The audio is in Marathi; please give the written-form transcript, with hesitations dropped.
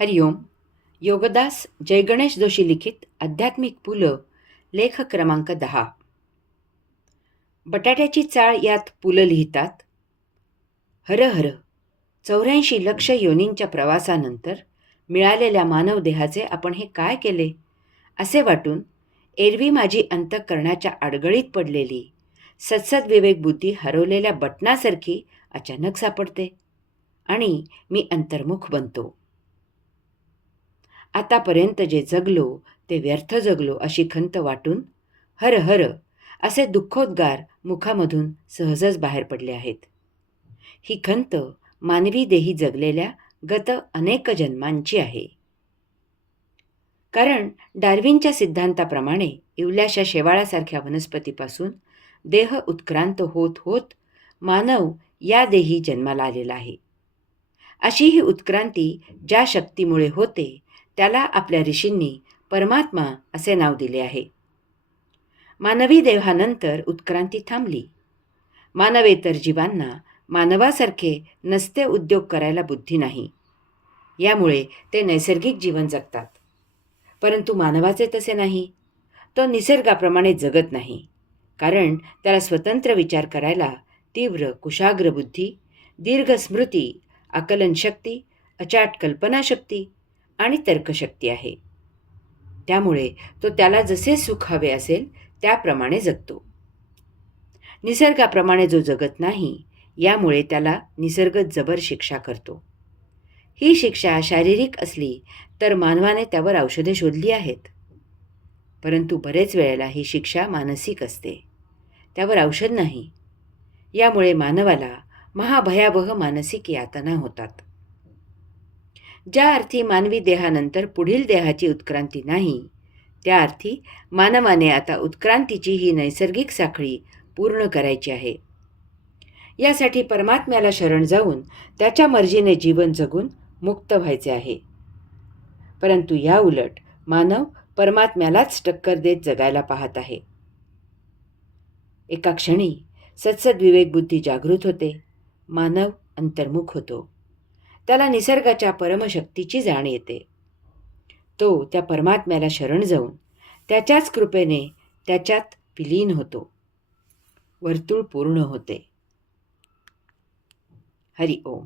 हरिओम. योगदास जयगणेश जोशी लिखित आध्यात्मिक पुलं, लेख क्रमांक 10. बटाट्याची चाळ यात पुलं लिहितात. हर हर 84 लक्ष योनींच्या प्रवासानंतर मिळालेल्या मानव देहाचे आपण हे काय केले असे वाटून एरवी माझी अंतःकरणाच्या अडगळीत पडलेली सत्सद विवेक बुद्धी हरवलेल्या बटनासारखी अचानक सापडते आणि मी अंतर्मुख बनतो. आतापर्यंत जे जगलो ते व्यर्थ जगलो अशी खंत वाटून हर हर असे दुःखोद्गार मुखामधून सहजच बाहेर पडले आहेत. ही खंत मानवी देही जगलेल्या गत अनेक जन्मांची आहे. कारण डार्विनच्या सिद्धांताप्रमाणे इवल्याशा शेवाळासारख्या वनस्पतीपासून देह उत्क्रांत होत होत मानव या देही जन्माला आलेला आहे. अशी ही उत्क्रांती ज्या शक्तीमुळे होते त्याला आपल्या ऋषींनी परमात्मा असे नाव दिले आहे. मानवी देहानंतर उत्क्रांती थांबली. मानवेतर जीवांना मानवासारखे नसते उद्योग करायला बुद्धी नाही. यामुळे ते नैसर्गिक जीवन जगतात. परंतु मानवाचे तसे नाही. तो निसर्गाप्रमाणे जगत नाही. कारण त्याला स्वतंत्र विचार करायला तीव्र कुशाग्र बुद्धी, दीर्घ स्मृती, आकलनशक्ती, अचाट कल्पनाशक्ती आणि तर्कशक्ती आहे. त्यामुळे तो त्याला जसे सुख हवे असेल त्याप्रमाणे जगतो. निसर्गाप्रमाणे जो जगत नाही यामुळे त्याला निसर्ग जबर शिक्षा करतो. ही शिक्षा शारीरिक असली तर मानवाने त्यावर औषधे शोधली आहेत. परंतु बरेच वेळेला ही शिक्षा मानसिक असते. त्यावर औषध नाही. यामुळे मानवाला महाभयावह मानसिक यातना होतात. ज्या अर्थी मानवी देहानंतर पुढील देहाची उत्क्रांती नाही त्या अर्थी मानवाने आता उत्क्रांतीची ही नैसर्गिक साखळी पूर्ण करायची आहे. यासाठी परमात्म्याला शरण जाऊन त्याच्या मर्जीने जीवन जगून मुक्त व्हायचे आहे. परंतु या उलट मानव परमात्म्यालाच टक्कर देत जगायला पाहत आहे. एका क्षणी सत्सद विवेक बुद्धी जागृत होते. मानव अंतर्मुख होतो. त्याला निसर्गाच्या परमशक्तीची जाण येते. तो त्या परमात्म्याला शरण जाऊन त्याच्याच कृपेने त्याच्यात विलीन होतो. वर्तुळ पूर्ण होते. हरि ओम.